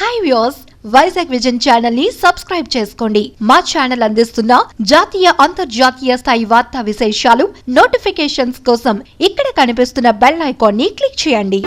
Hi viewers, Vizag vision channel ని subscribe చేసుకోండి. మా ఛానల్ అందిస్తున్న జాతీయ అంతర్జాతీయ స్థాయి వార్తా విశేషాలు నోటిఫికేషన్స్ కోసం ఇక్కడ కనిపిస్తున్న బెల్ ఐకాన్ ని క్లిక్ చేయండి.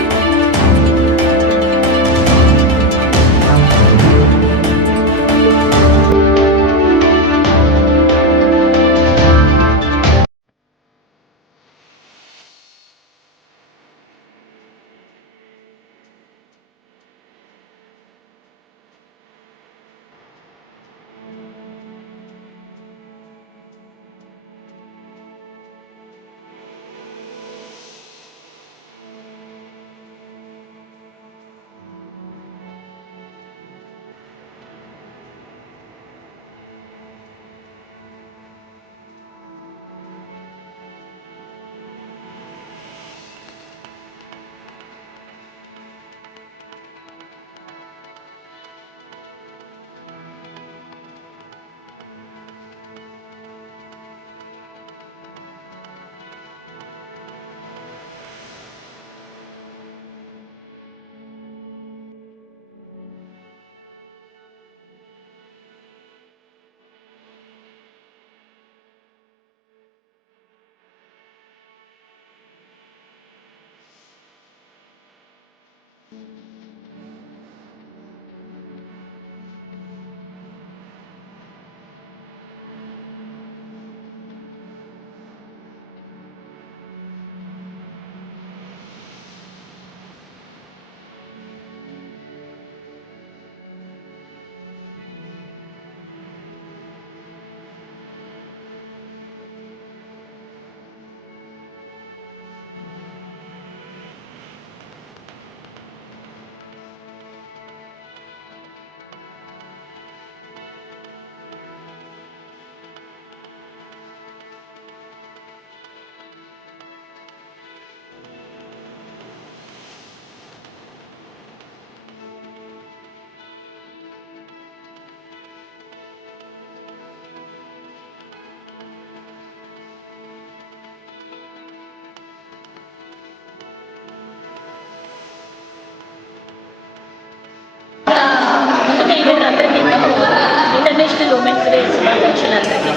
ఇంటర్నేషనల్ ఉమెన్స్ డే శుభాకాంక్షలు అందరికీ.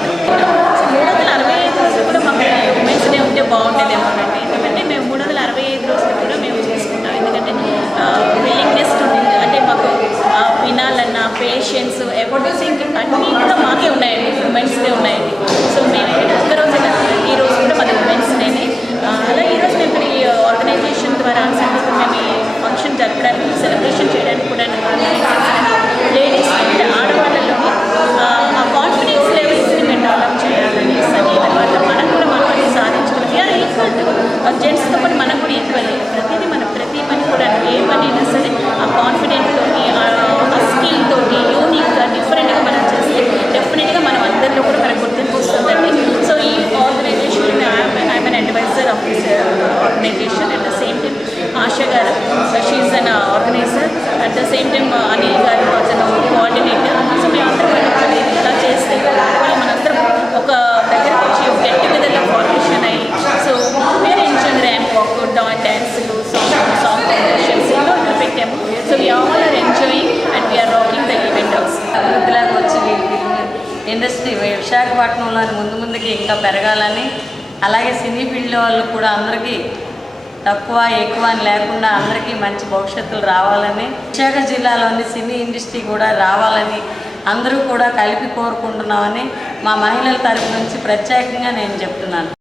365 రోజులు కూడా మాకు ఉమెన్స్ డే ఉంటే బాగుండేదేమోనండి. ఎందుకంటే మేము 365 రోజులు కూడా మేము చేసుకుంటాం. ఎందుకంటే విల్లింగ్నెస్ అంటే మాకు వినాలన్న పేషెన్స్, ఎఫర్టింగ్ అన్నీ కూడా మాకే ఉన్నాయండి. ఉమెన్స్ డే ఉన్నాయండి. సో మేము ఒక్కరోజు ఈ రోజు కూడా మాది ఉమెన్స్ డేనే. అలా ఈరోజు మేము ఇక్కడ ఈ ఆర్గనైజేషన్ ద్వారా మేము ఈ ఫంక్షన్ జరపడానికి, సెలబ్రేషన్ చేయడానికి కూడా లేడీస్ అంటే ఆడవాళ్ళలోని ఆ కాన్ఫిడెన్స్ లెవెల్స్ని మేము డెవలప్ చేయాలని తర్వాత మనం కూడా మనం సాధించుకోవాలి. వీఆర్ ఈక్వల్ టు జెంట్స్తో పాటు మనం కూడా ఈక్వల్. ప్రతి పని కూడా ఏ పని అయినా సరే ఆ కాన్ఫిడెంట్ తోటి, ఆ స్కిల్ తోటి యూనిక్గా డిఫరెంట్గా మనం చేస్తే డెఫినెట్గా మనం అందరిలో కూడా మనకు గుర్తింపు వస్తుందండి. సో ఈ organization I'm an adviser of this organization. At the same time Asha గారు, she's an organizer. At the same time Anil గారు అతను కోఆర్డినేటర్. సో మేమందరం ఇలా చేస్తే మనందరం ఒక దగ్గరకు వచ్చి ఒక గెట్ టుగెదర్లో ఫార్మేషన్ అయ్యి సో వేరే ఎంజాయ్ ర్యాంప్ వాక్, డ్యాన్సులు, సాంగ్ కాంపిటీషన్స్ ఎన్నో పెట్టాము. So we all are enjoying and we're rocking the event house. అభివృద్ధిలాగా వచ్చి ఇండస్ట్రీ విశాఖపట్నంలోని ముందుకి ఇంకా పెరగాలని, అలాగే సినీ ఫీల్డ్ వాళ్ళు కూడా అందరికీ తక్కువ ఎక్కువ అని లేకుండా అందరికీ మంచి భవిష్యత్తులు రావాలని, విశాఖ జిల్లాలోని సినీ ఇండస్ట్రీ కూడా రావాలని అందరూ కూడా కలిపి కోరుకుంటున్నామని మా మహిళల తరపు నుంచి ప్రత్యేకంగా నేను చెప్తున్నాను.